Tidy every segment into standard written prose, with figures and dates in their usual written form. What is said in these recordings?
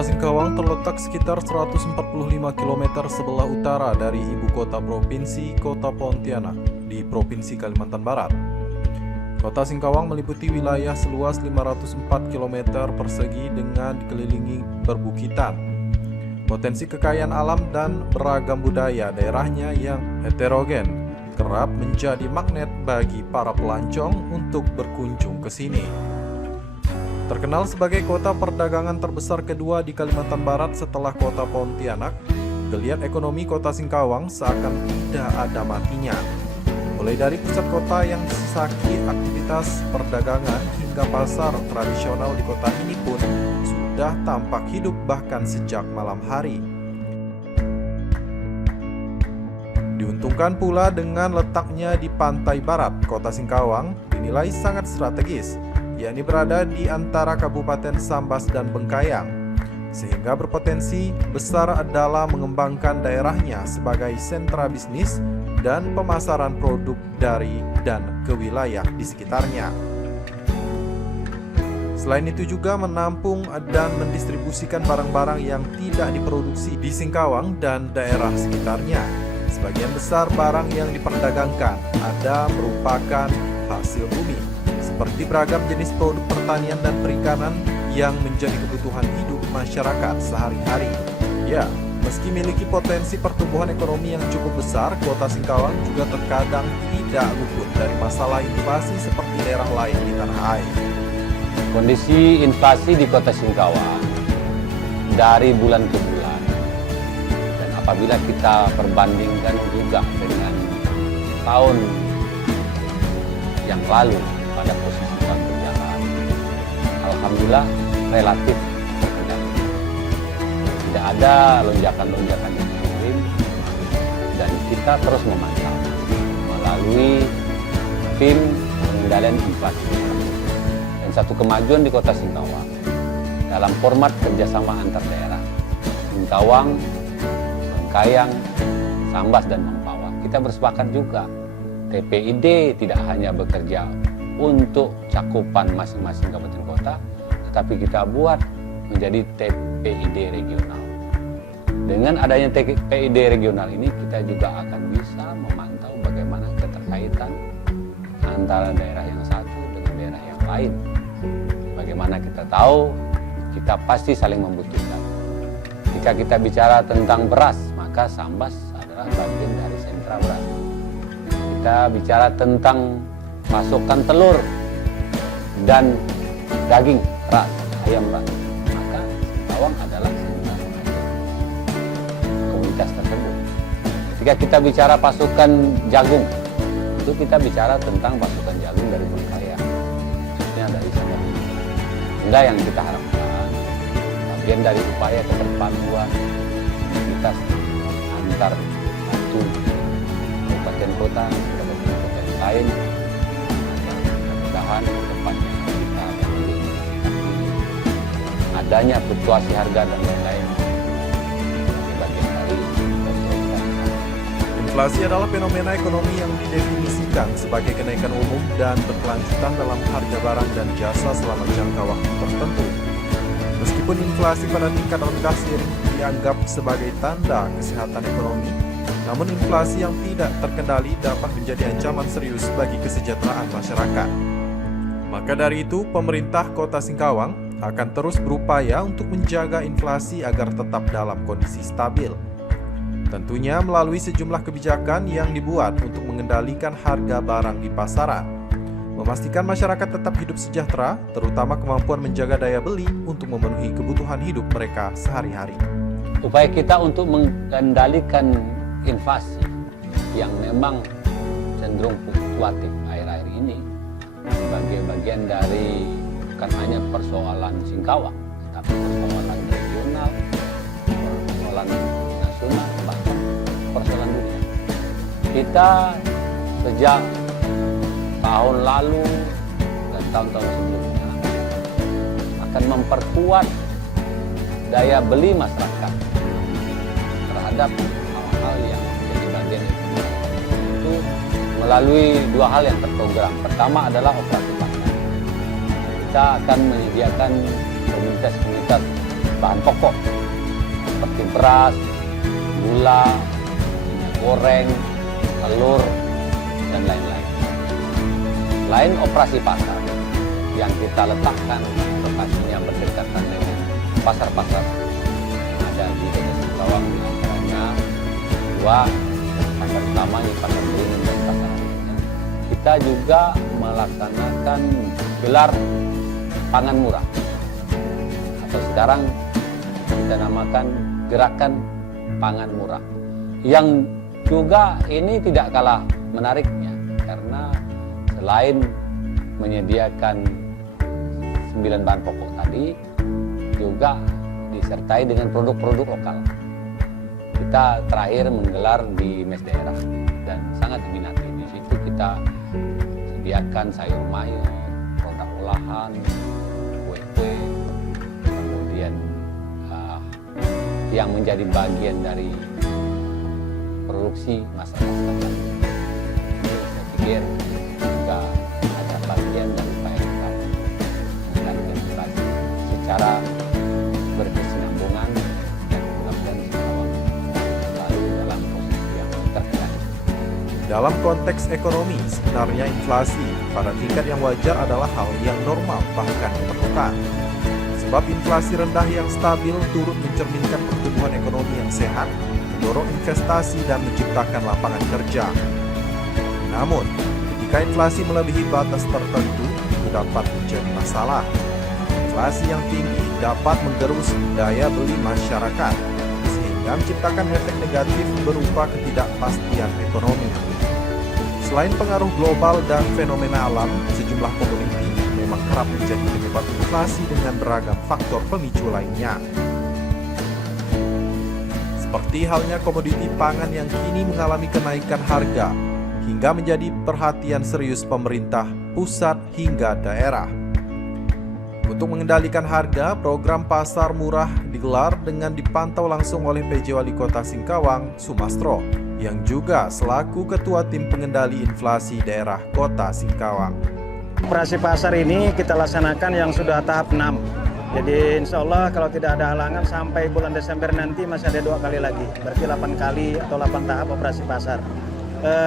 Kota Singkawang terletak sekitar 145 km sebelah utara dari ibu kota provinsi Kota Pontianak di Provinsi Kalimantan Barat. Kota Singkawang meliputi wilayah seluas 504 km persegi dengan dikelilingi perbukitan. Potensi kekayaan alam dan beragam budaya daerahnya yang heterogen kerap menjadi magnet bagi para pelancong untuk berkunjung ke sini. Terkenal sebagai kota perdagangan terbesar kedua di Kalimantan Barat setelah kota Pontianak, geliat ekonomi kota Singkawang seakan tidak ada matinya. Mulai dari pusat kota yang disesaki aktivitas perdagangan hingga pasar tradisional di kota ini pun sudah tampak hidup bahkan sejak malam hari. Diuntungkan pula dengan letaknya di pantai barat, kota Singkawang dinilai sangat strategis, yakni berada di antara Kabupaten Sambas dan Bengkayang, sehingga berpotensi besar adalah mengembangkan daerahnya sebagai sentra bisnis dan pemasaran produk dari dan ke wilayah di sekitarnya. Selain itu juga menampung dan mendistribusikan barang-barang yang tidak diproduksi di Singkawang dan daerah sekitarnya. Sebagian besar barang yang diperdagangkan ada merupakan hasil bumi, seperti beragam jenis produk pertanian dan perikanan yang menjadi kebutuhan hidup masyarakat sehari-hari. Ya, meski memiliki potensi pertumbuhan ekonomi yang cukup besar, kota Singkawang juga terkadang tidak luput dari masalah inflasi seperti daerah lain di tanah air. Kondisi inflasi di kota Singkawang dari bulan ke bulan, dan apabila kita perbandingkan juga dengan tahun yang lalu pada posisi tahun berjalan, alhamdulillah relatif terkendali. Tidak ada lonjakan-lonjakan yang ekstrim, dan kita terus memantau melalui tim pengendalian inflasi. Dan satu kemajuan di kota Singkawang dalam format kerjasama antar daerah, Singkawang, Bengkayang, Sambas, dan Mempawah, kita bersepakat juga TPID tidak hanya bekerja untuk cakupan masing-masing kabupaten kota, tetapi kita buat menjadi TPID regional. Dengan adanya TPID regional ini, kita juga akan bisa memantau bagaimana keterkaitan antara daerah yang satu dengan daerah yang lain. Bagaimana kita tahu, kita pasti saling membutuhkan. Jika kita bicara tentang beras, maka Sambas adalah bagian dari sentra beras. Kita bicara tentang pasokan telur dan daging ras, ayam ras, maka Singkawang adalah sentra komunitas tersebut. Jika kita bicara pasokan jagung, itu kita bicara tentang pasokan jagung dari Bengkayang, khususnya dari Sambas. Sehingga yang kita harapkan, bagian dari upaya keterpaduan komunitas antar satu kabupaten kota ke kabupaten lain, mudah-mudahan ke depannya kita memiliki adanya fluktuasi harga dan lain-lain sebagai bagian dari persoalan. Inflasi adalah fenomena ekonomi yang didefinisikan sebagai kenaikan umum dan berkelanjutan dalam harga barang dan jasa selama jangka waktu tertentu. Meskipun inflasi pada tingkat rendah sering dianggap sebagai tanda kesehatan ekonomi, namun inflasi yang tidak terkendali dapat menjadi ancaman serius bagi kesejahteraan masyarakat. Maka dari itu, pemerintah Kota Singkawang akan terus berupaya untuk menjaga inflasi agar tetap dalam kondisi stabil. Tentunya melalui sejumlah kebijakan yang dibuat untuk mengendalikan harga barang di pasaran, memastikan masyarakat tetap hidup sejahtera, terutama kemampuan menjaga daya beli untuk memenuhi kebutuhan hidup mereka sehari-hari. Upaya kita untuk mengendalikan inflasi yang memang cenderung fluktuatif akhir-akhir ini sebagai bagian dari bukan hanya persoalan Singkawang, tapi persoalan regional, persoalan nasional, bahkan persoalan dunia. Kita sejak tahun lalu dan tahun-tahun sebelumnya akan memperkuat daya beli masyarakat terhadap hal-hal yang menjadi bagian itu melalui dua hal yang terprogram. Pertama adalah operasi pasar. Kita akan menyediakan komunitas-komunitas bahan pokok seperti beras, gula, minyak goreng, telur, dan lain-lain. Selain operasi pasar yang kita letakkan lokasinya berdekatan dengan pasar-pasar yang ada di Kota Singkawang, di antaranya dua pasar utama, di Pasar Beringin dan Pasar Alit. Kita juga melaksanakan gelar pangan murah, atau sekarang kita namakan gerakan pangan murah, yang juga ini tidak kalah menariknya karena selain menyediakan 9 bahan pokok tadi, juga disertai dengan produk-produk lokal. Kita terakhir menggelar di mes daerah dan sangat diminati. Di situ kita sediakan sayur mayur, produk olahan, kue-kue, kemudian yang menjadi bagian dari produksi masyarakat. Saya pikir juga ada bagian dari upaya kita mengendalikan inflasi secara berkesinambungan dan mudah-mudahan Singkawang selalu dalam posisi yang terkendali. Dalam konteks ekonomi, sebenarnya inflasi pada tingkat yang wajar adalah hal yang normal, bahkan diperlukan. Sebab inflasi rendah yang stabil turut mencerminkan pertumbuhan ekonomi yang sehat, mendorong investasi dan menciptakan lapangan kerja. Namun, ketika inflasi melebihi batas tertentu, itu dapat menjadi masalah. Inflasi yang tinggi dapat menggerus daya beli masyarakat, sehingga menciptakan efek negatif berupa ketidakpastian ekonomi. Selain pengaruh global dan fenomena alam, sejumlah komoditi memang kerap menjadi penyebab inflasi dengan beragam faktor pemicu lainnya. Seperti halnya komoditi pangan yang kini mengalami kenaikan harga, hingga menjadi perhatian serius pemerintah pusat hingga daerah. Untuk mengendalikan harga, program pasar murah digelar dengan dipantau langsung oleh PJ Wali Kota Singkawang, Sumastro, yang juga selaku Ketua Tim Pengendali Inflasi Daerah Kota Singkawang. Operasi pasar ini kita laksanakan yang sudah tahap 6. Jadi insya Allah kalau tidak ada halangan sampai bulan Desember nanti masih ada 2 kali lagi. Berarti 8 kali atau 8 tahap operasi pasar.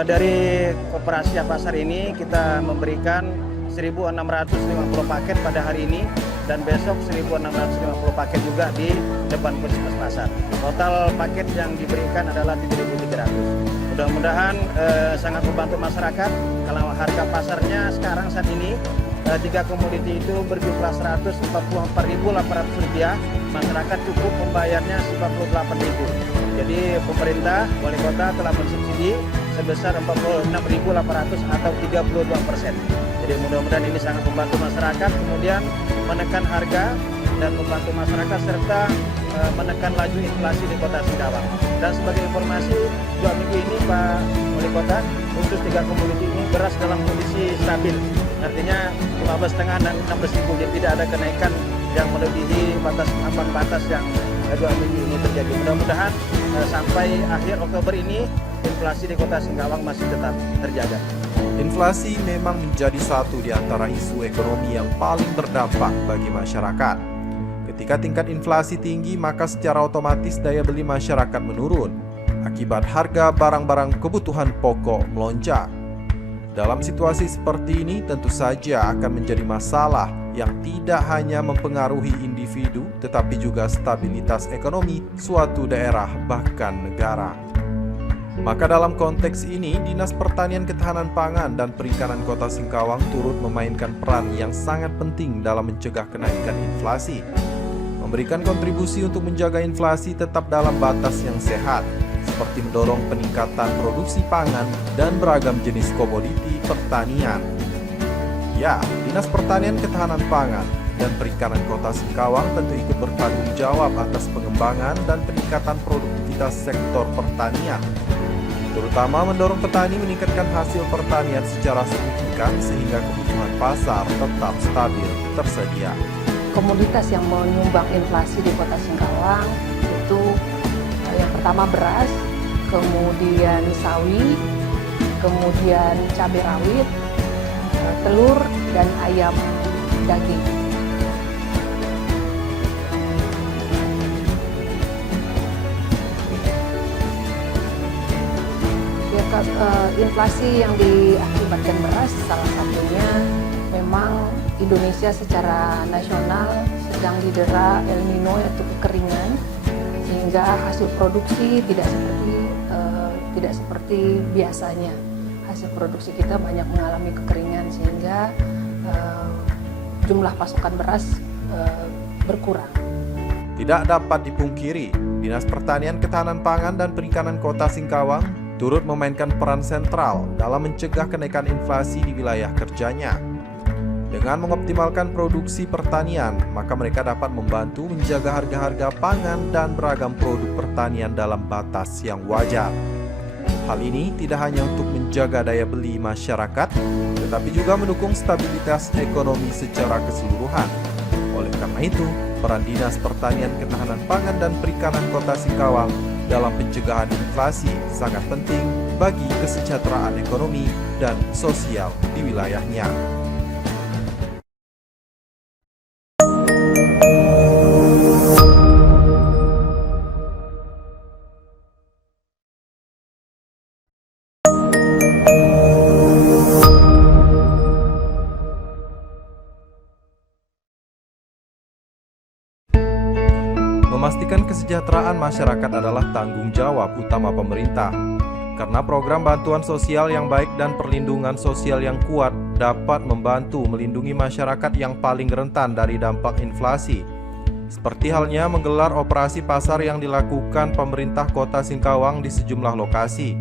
Dari operasi pasar ini kita memberikan 1.650 paket pada hari ini dan besok 1.650 paket juga di depan puskesmas pasar. Total paket yang diberikan adalah 7.300. Mudah-mudahan sangat membantu masyarakat. Kalau harga pasarnya sekarang saat ini 3 komoditi itu berjumlah Rp144.800, masyarakat cukup membayarnya Rp98.000. Jadi pemerintah wali kota telah mensubsidi sebesar Rp46.800 atau 32%. Jadi mudah-mudahan ini sangat membantu masyarakat, kemudian menekan harga dan membantu masyarakat serta menekan laju inflasi di Kota Singkawang. Dan sebagai informasi, 2 minggu ini Pak Wali Kota, khusus 3 komoditi ini beras dalam kondisi stabil. Artinya 15.500 dan 16.000, jadi tidak ada kenaikan yang melebihi ambang batas yang 2 minggu ini terjadi. Mudah-mudahan sampai akhir Oktober ini inflasi di Kota Singkawang masih tetap terjaga. Inflasi memang menjadi satu di antara isu ekonomi yang paling berdampak bagi masyarakat. Ketika tingkat inflasi tinggi, maka secara otomatis daya beli masyarakat menurun. Akibat harga barang-barang kebutuhan pokok melonjak. Dalam situasi seperti ini tentu saja akan menjadi masalah yang tidak hanya mempengaruhi individu, tetapi juga stabilitas ekonomi suatu daerah bahkan negara. Maka dalam konteks ini, Dinas Pertanian Ketahanan Pangan dan Perikanan Kota Singkawang turut memainkan peran yang sangat penting dalam mencegah kenaikan inflasi. Memberikan kontribusi untuk menjaga inflasi tetap dalam batas yang sehat, seperti mendorong peningkatan produksi pangan dan beragam jenis komoditi pertanian. Ya, Dinas Pertanian Ketahanan Pangan dan Perikanan Kota Singkawang tentu ikut bertanggung jawab atas pengembangan dan peningkatan produktivitas sektor pertanian, terutama mendorong petani meningkatkan hasil pertanian secara signifikan sehingga kebutuhan pasar tetap stabil tersedia. Komoditas yang menyumbang inflasi di Kota Singkawang itu yang pertama beras, kemudian sawi, kemudian cabai rawit, telur, dan ayam daging. inflasi yang diakibatkan beras salah satunya memang Indonesia secara nasional sedang didera El Nino yaitu kekeringan, sehingga hasil produksi tidak seperti biasanya. Hasil produksi kita banyak mengalami kekeringan sehingga jumlah pasokan beras berkurang. Tidak dapat dipungkiri, Dinas Pertanian, Ketahanan Pangan, dan Perikanan Kota Singkawang turut memainkan peran sentral dalam mencegah kenaikan inflasi di wilayah kerjanya. Dengan mengoptimalkan produksi pertanian, maka mereka dapat membantu menjaga harga-harga pangan dan beragam produk pertanian dalam batas yang wajar. Hal ini tidak hanya untuk menjaga daya beli masyarakat, tetapi juga mendukung stabilitas ekonomi secara keseluruhan. Oleh karena itu, peran Dinas Pertanian, Ketahanan Pangan, dan Perikanan Kota Singkawang dalam pencegahan inflasi sangat penting bagi kesejahteraan ekonomi dan sosial di wilayahnya. Memastikan kesejahteraan masyarakat adalah tanggung jawab utama pemerintah. Karena program bantuan sosial yang baik dan perlindungan sosial yang kuat dapat membantu melindungi masyarakat yang paling rentan dari dampak inflasi. Seperti halnya menggelar operasi pasar yang dilakukan pemerintah Kota Singkawang di sejumlah lokasi,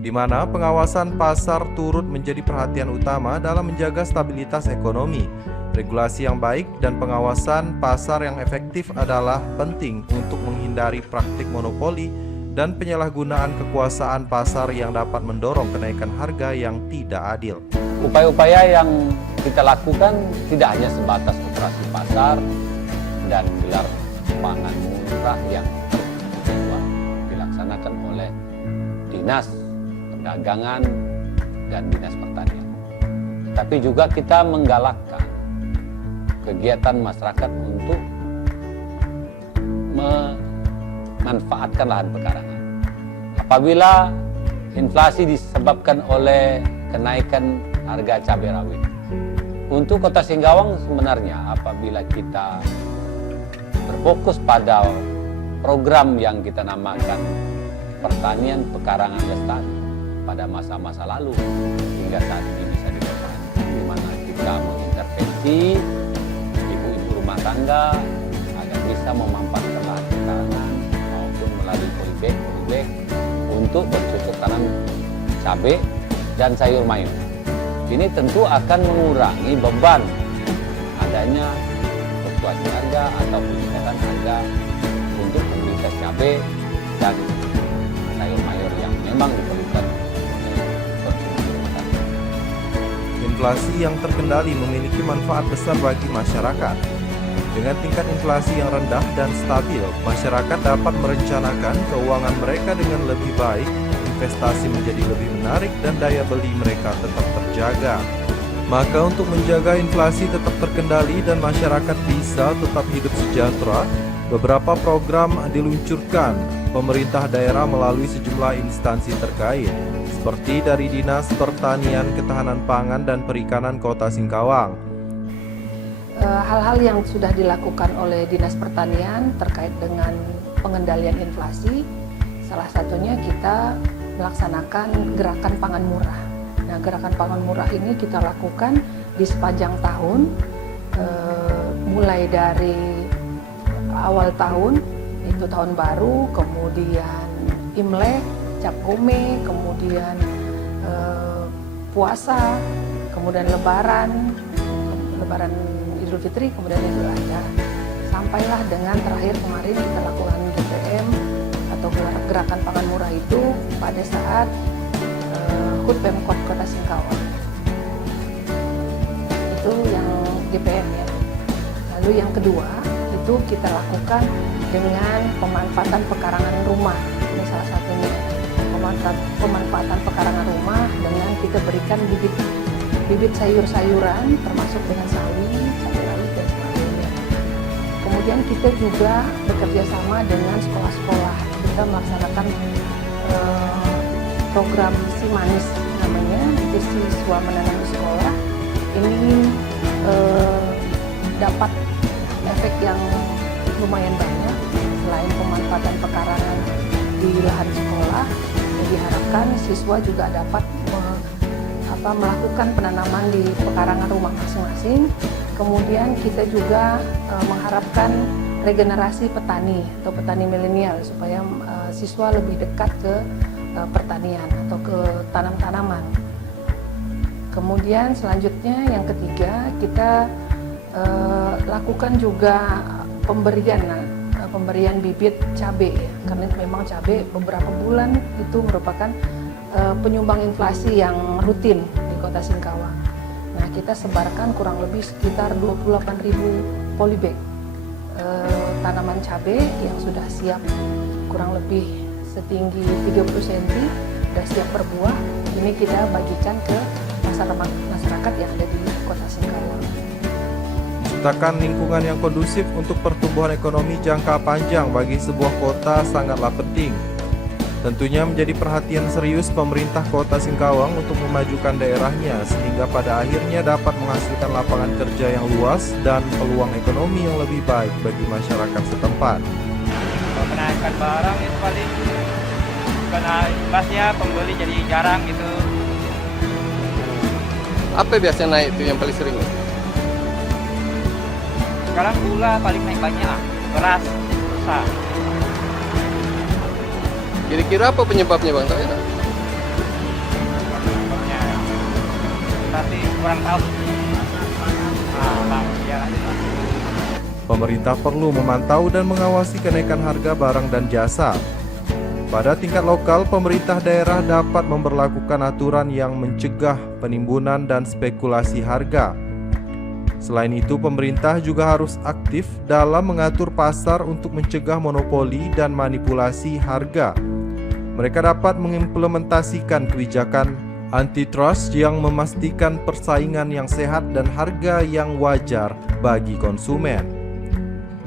di mana pengawasan pasar turut menjadi perhatian utama dalam menjaga stabilitas ekonomi. Regulasi yang baik dan pengawasan pasar yang efektif adalah penting untuk menghindari praktik monopoli dan penyalahgunaan kekuasaan pasar yang dapat mendorong kenaikan harga yang tidak adil. Upaya-upaya yang kita lakukan tidak hanya sebatas operasi pasar dan gelar pangan murah yang dilaksanakan oleh Dinas Perdagangan dan Dinas Pertanian, tapi juga kita menggalakkan kegiatan masyarakat untuk memanfaatkan lahan pekarangan. Apabila inflasi disebabkan oleh kenaikan harga cabai rawit, untuk Kota Singkawang sebenarnya apabila kita berfokus pada program yang kita namakan pertanian pekarangan lestari pada masa-masa lalu hingga saat ini bisa dipertahankan, di mana kita mengintervensi rumah tangga agar bisa memanfaatkan lahan pekarangan maupun melalui polybag untuk bercocok tanam cabai dan sayur mayur. Ini tentu akan mengurangi beban adanya fluktuasi harga atau peningkatan harga untuk komoditas cabai dan sayur mayur yang memang diperlukan oleh konsumsi rumah tangga. Inflasi yang terkendali memiliki manfaat besar bagi masyarakat. Dengan tingkat inflasi yang rendah dan stabil, masyarakat dapat merencanakan keuangan mereka dengan lebih baik, investasi menjadi lebih menarik, dan daya beli mereka tetap terjaga. Maka untuk menjaga inflasi tetap terkendali dan masyarakat bisa tetap hidup sejahtera, beberapa program diluncurkan pemerintah daerah melalui sejumlah instansi terkait, seperti dari Dinas Pertanian, Ketahanan Pangan, dan Perikanan Kota Singkawang. Hal-hal yang sudah dilakukan oleh Dinas Pertanian terkait dengan pengendalian inflasi, salah satunya kita melaksanakan gerakan pangan murah. Nah, gerakan pangan murah ini kita lakukan di sepanjang tahun, mulai dari awal tahun, itu tahun baru, kemudian Imlek, Cap Gome, kemudian puasa, kemudian Lebaran Idul Fitri, kemudian Idul Adha, sampailah dengan terakhir kemarin kita lakukan GPM atau gerakan pangan murah itu pada saat HUT Pemkot Kota Singkawang. Itu yang GPM ya. Lalu yang kedua itu kita lakukan dengan pemanfaatan pekarangan rumah. Ini salah satunya pemanfaatan pekarangan rumah dengan kita berikan bibit sayur-sayuran termasuk dengan sawi, cabai rawit dan sebagainya. Kemudian kita juga bekerja sama dengan sekolah-sekolah. Kita melaksanakan program Si Manis namanya, itu siswa menanam di sekolah. Ini dapat efek yang lumayan banyak. Selain pemanfaatan pekarangan di lahan sekolah, yang diharapkan siswa juga dapat melakukan penanaman di pekarangan rumah masing-masing. Kemudian kita juga mengharapkan regenerasi petani atau petani milenial supaya siswa lebih dekat ke pertanian atau ke tanam-tanaman. Kemudian selanjutnya yang ketiga, kita lakukan juga pemberian bibit cabai, karena memang cabai beberapa bulan itu merupakan penyumbang inflasi yang rutin di Kota Singkawang. Nah, kita sebarkan kurang lebih sekitar 28.000 polybag tanaman cabai yang sudah siap, kurang lebih setinggi 30 cm, sudah siap berbuah. Ini kita bagikan ke masyarakat yang ada di Kota Singkawang. Menciptakan lingkungan yang kondusif untuk pertumbuhan ekonomi jangka panjang bagi sebuah kota sangatlah penting. Tentunya menjadi perhatian serius pemerintah Kota Singkawang untuk memajukan daerahnya sehingga pada akhirnya dapat menghasilkan lapangan kerja yang luas dan peluang ekonomi yang lebih baik bagi masyarakat setempat. Kenaikan barang itu paling karena inflasinya pembeli jadi jarang gitu. Apa biasanya naik itu yang paling sering? Sekarang gula paling naik banyak, beras, pulsa. Kira-kira apa penyebabnya Bang? Tahu ya? Penyebabnya tapi kurang tahu. Ya. Pemerintah perlu memantau dan mengawasi kenaikan harga barang dan jasa. Pada tingkat lokal, pemerintah daerah dapat memberlakukan aturan yang mencegah penimbunan dan spekulasi harga. Selain itu, pemerintah juga harus aktif dalam mengatur pasar untuk mencegah monopoli dan manipulasi harga. Mereka dapat mengimplementasikan kebijakan antitrust yang memastikan persaingan yang sehat dan harga yang wajar bagi konsumen.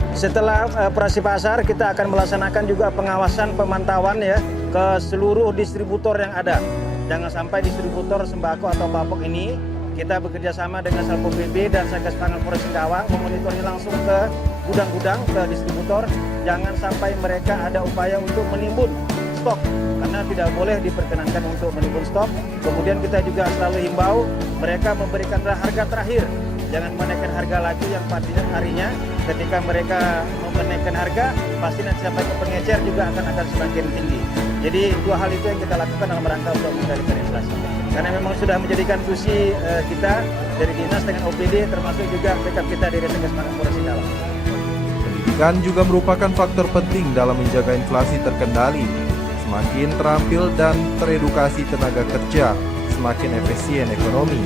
Setelah operasi pasar, kita akan melaksanakan juga pengawasan pemantauan ya ke seluruh distributor yang ada. Jangan sampai distributor sembako atau papok ini kita bekerja sama dengan Satpol PP dan Satgas Pangan Polres Singkawang memonitornya langsung ke gudang-gudang, ke distributor. Jangan sampai mereka ada upaya untuk menimbun stok, karena tidak boleh diperkenankan untuk menimbun stok. Kemudian kita juga selalu himbau mereka memberikan harga terakhir. Jangan menaikkan harga lagi yang pada harinya. Ketika mereka menaikkan harga, pasti nanti sampai ke pengecer juga akan semakin tinggi. Jadi dua hal itu yang kita lakukan dalam rangka untuk mengendalikan inflasi. Karena memang sudah menjadikan fungsi kita dari dinas dengan OPD, termasuk juga backup kita dari Satgas Pangan Polres Singkawang. Pendidikan juga merupakan faktor penting dalam menjaga inflasi terkendali. Semakin terampil dan teredukasi tenaga kerja, semakin efisien ekonomi.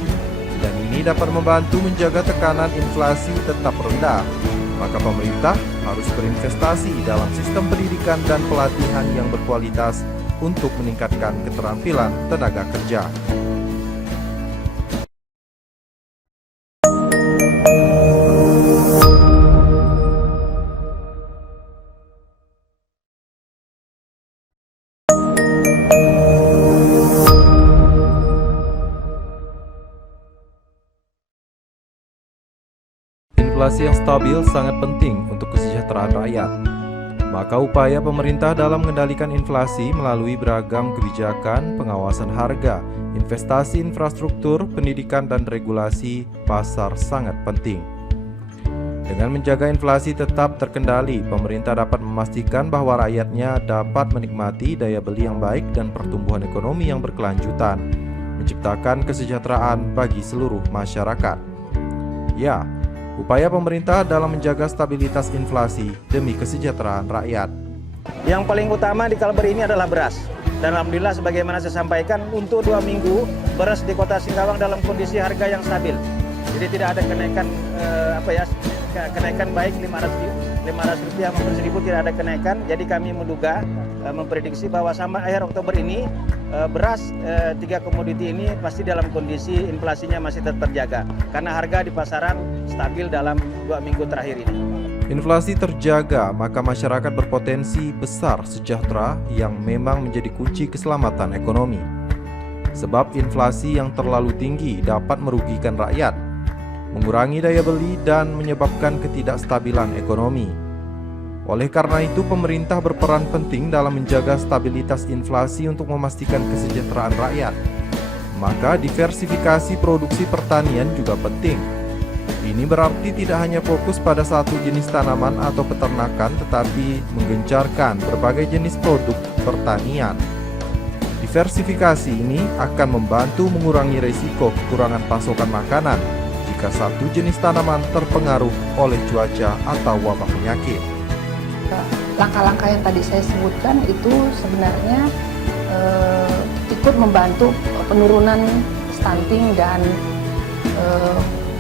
Dan ini dapat membantu menjaga tekanan inflasi tetap rendah. Maka pemerintah harus berinvestasi dalam sistem pendidikan dan pelatihan yang berkualitas untuk meningkatkan keterampilan tenaga kerja. Inflasi yang stabil sangat penting untuk kesejahteraan rakyat. Maka upaya pemerintah dalam mengendalikan inflasi melalui beragam kebijakan, pengawasan harga, investasi infrastruktur, pendidikan, dan regulasi pasar sangat penting. Dengan menjaga inflasi tetap terkendali, pemerintah dapat memastikan bahwa rakyatnya dapat menikmati daya beli yang baik dan pertumbuhan ekonomi yang berkelanjutan, menciptakan kesejahteraan bagi seluruh masyarakat. Ya, upaya pemerintah dalam menjaga stabilitas inflasi demi kesejahteraan rakyat. Yang paling utama di Kalbar ini adalah beras. Dan alhamdulillah sebagaimana saya sampaikan, untuk 2 minggu beras di Kota Singkawang dalam kondisi harga yang stabil. Jadi tidak ada kenaikan kenaikan baik 500 rupiah maupun 1.000 tidak ada kenaikan. Jadi kami menduga memprediksi bahwa sampai akhir Oktober ini beras 3 komoditi ini pasti dalam kondisi inflasinya masih tetap terjaga karena harga di pasaran stabil dalam 2 minggu terakhir ini. inflasi terjaga, maka masyarakat berpotensi besar sejahtera yang memang menjadi kunci keselamatan ekonomi. Sebab inflasi yang terlalu tinggi dapat merugikan rakyat, mengurangi daya beli dan menyebabkan ketidakstabilan ekonomi. Oleh karena itu, pemerintah berperan penting dalam menjaga stabilitas inflasi untuk memastikan kesejahteraan rakyat. Maka diversifikasi produksi pertanian juga penting. Ini berarti tidak hanya fokus pada satu jenis tanaman atau peternakan, tetapi menggencarkan berbagai jenis produk pertanian. Diversifikasi ini akan membantu mengurangi risiko kekurangan pasokan makanan jika satu jenis tanaman terpengaruh oleh cuaca atau wabah penyakit. Langkah-langkah yang tadi saya sebutkan itu sebenarnya ikut membantu penurunan stunting dan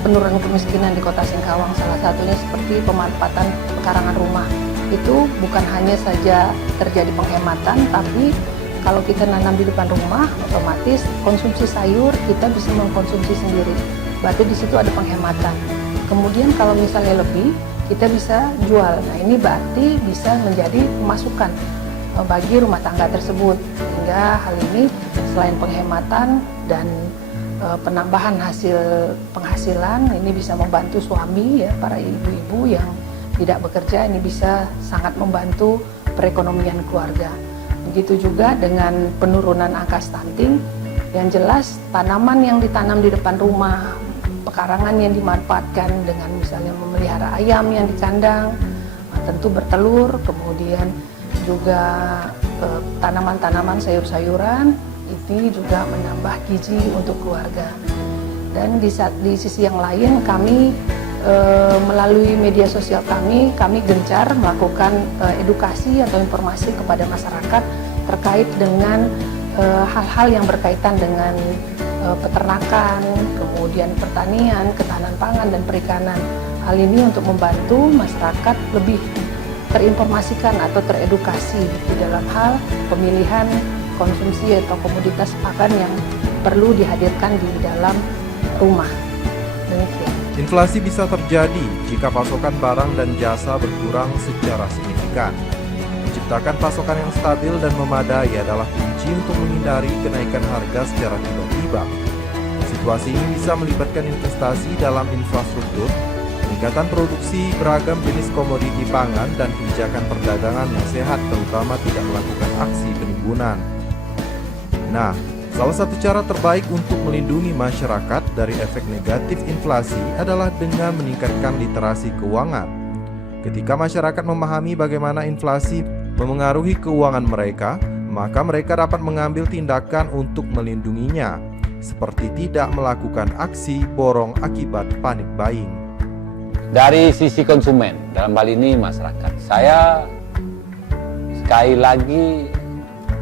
penurunan kemiskinan di Kota Singkawang. Salah satunya seperti pemanfaatan pekarangan rumah. Itu bukan hanya saja terjadi penghematan, tapi kalau kita nanam di depan rumah, otomatis konsumsi sayur kita bisa mengkonsumsi sendiri. Berarti di situ ada penghematan. Kemudian kalau misalnya lebih, kita bisa jual. Nah, ini berarti bisa menjadi pemasukan bagi rumah tangga tersebut. Sehingga hal ini selain penghematan dan penambahan hasil penghasilan, ini bisa membantu suami, ya, para ibu-ibu yang tidak bekerja, ini bisa sangat membantu perekonomian keluarga. Begitu juga dengan penurunan angka stunting. Yang jelas tanaman yang ditanam di depan rumah, pekarangan yang dimanfaatkan dengan misalnya memelihara ayam yang di kandang, tentu bertelur, kemudian juga tanaman-tanaman sayur-sayuran, ini juga menambah gizi untuk keluarga. Dan di sisi yang lain, kami melalui media sosial kami gencar melakukan edukasi atau informasi kepada masyarakat terkait dengan hal-hal yang berkaitan dengan peternakan, kemudian pertanian, ketahanan pangan, dan perikanan. Hal ini untuk membantu masyarakat lebih terinformasikan atau teredukasi di dalam hal pemilihan konsumsi atau komoditas pakan yang perlu dihadirkan di dalam rumah. Demikian. Inflasi bisa terjadi jika pasokan barang dan jasa berkurang secara signifikan. Menciptakan pasokan yang stabil dan memadai adalah kunci untuk menghindari kenaikan harga secara tiba-tiba. Situasi ini bisa melibatkan investasi dalam infrastruktur, peningkatan produksi beragam jenis komoditi pangan, dan kebijakan perdagangan yang sehat, terutama tidak melakukan aksi penimbunan. Nah, salah satu cara terbaik untuk melindungi masyarakat dari efek negatif inflasi adalah dengan meningkatkan literasi keuangan. Ketika masyarakat memahami bagaimana inflasi memengaruhi keuangan mereka, maka mereka dapat mengambil tindakan untuk melindunginya, seperti tidak melakukan aksi borong akibat panik buying. Dari sisi konsumen, dalam hal ini masyarakat, saya sekali lagi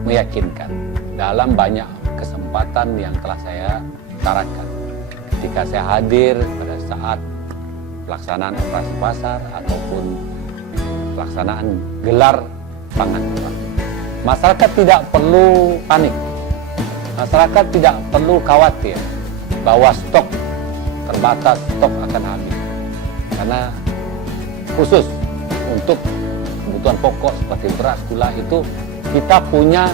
meyakinkan dalam banyak kesempatan yang telah saya utarakan ketika saya hadir pada saat pelaksanaan operasi pasar ataupun pelaksanaan gelar pangan murah. Masyarakat tidak perlu panik, masyarakat tidak perlu khawatir bahwa stok terbatas, stok akan habis, karena khusus untuk kebutuhan pokok seperti beras, gula itu kita punya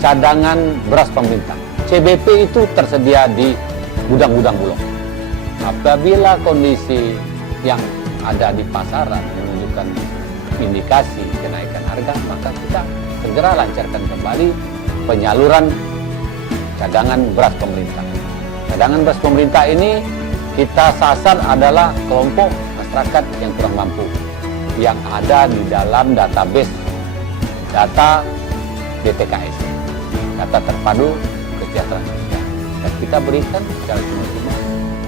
cadangan beras pemerintah. CBP itu tersedia di gudang-gudang Bulog. Apabila kondisi yang ada di pasaran menunjukkan indikasi kenaikan harga, maka kita segera lancarkan kembali penyaluran cadangan beras pemerintah. Cadangan beras pemerintah ini kita sasar adalah kelompok masyarakat yang kurang mampu, yang ada di dalam database data DTKS, data terpadu kesejahteraan sosial, dan kita berikan secara cuma-cuma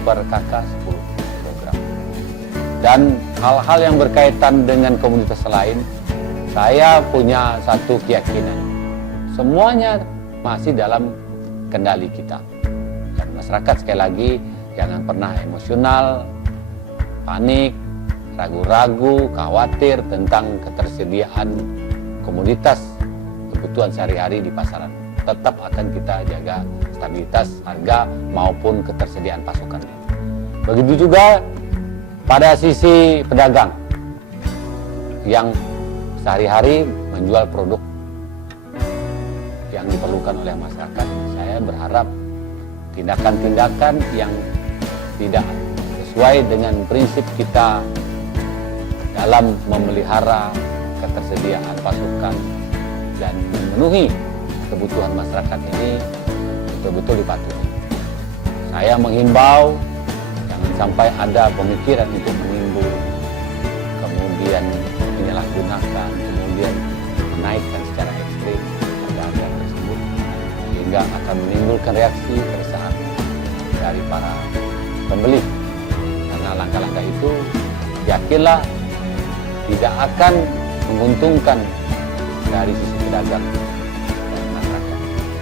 per kakak 10 kg. Dan hal-hal yang berkaitan dengan komunitas lain, saya punya satu keyakinan, semuanya masih dalam kendali kita. Dan masyarakat sekali lagi jangan pernah emosional, panik, ragu-ragu, khawatir tentang ketersediaan komoditas kebutuhan sehari-hari di pasaran. Tetap akan kita jaga stabilitas harga maupun ketersediaan pasokannya. Begitu juga pada sisi pedagang. yang sehari-hari menjual produk yang diperlukan oleh masyarakat. Saya berharap tindakan-tindakan yang tidak sesuai dengan prinsip kita dalam memelihara ketersediaan pasokan dan memenuhi kebutuhan masyarakat ini betul-betul dipatuhi. Saya menghimbau jangan sampai ada pemikiran untuk menimbul, kemudian menyalahgunakan, kemudian menaikkan secara ekstrim harga tersebut, sehingga akan menimbulkan reaksi keresahan dari para pembeli. Karena langkah-langkah itu yakinlah tidak akan menguntungkan dari sisi pedagang dan masyarakat.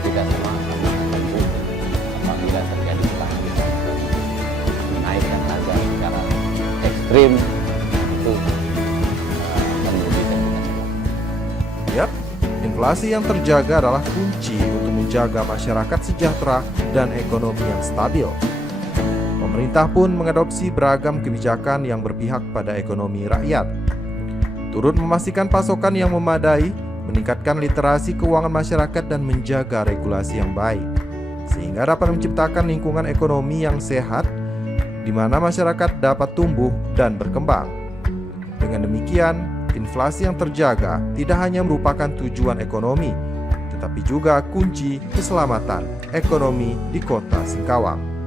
Kita sama-sama akan rugi apabila terjadi kelanjutan menaikkan harga secara ekstrim, itu merugikan kita semua. Yap, inflasi yang terjaga adalah kunci untuk menjaga masyarakat sejahtera dan ekonomi yang stabil. Pemerintah pun mengadopsi beragam kebijakan yang berpihak pada ekonomi rakyat. Turut memastikan pasokan yang memadai, meningkatkan literasi keuangan masyarakat dan menjaga regulasi yang baik, sehingga dapat menciptakan lingkungan ekonomi yang sehat di mana masyarakat dapat tumbuh dan berkembang. Dengan demikian, inflasi yang terjaga tidak hanya merupakan tujuan ekonomi, tetapi juga kunci keselamatan ekonomi di Kota Singkawang.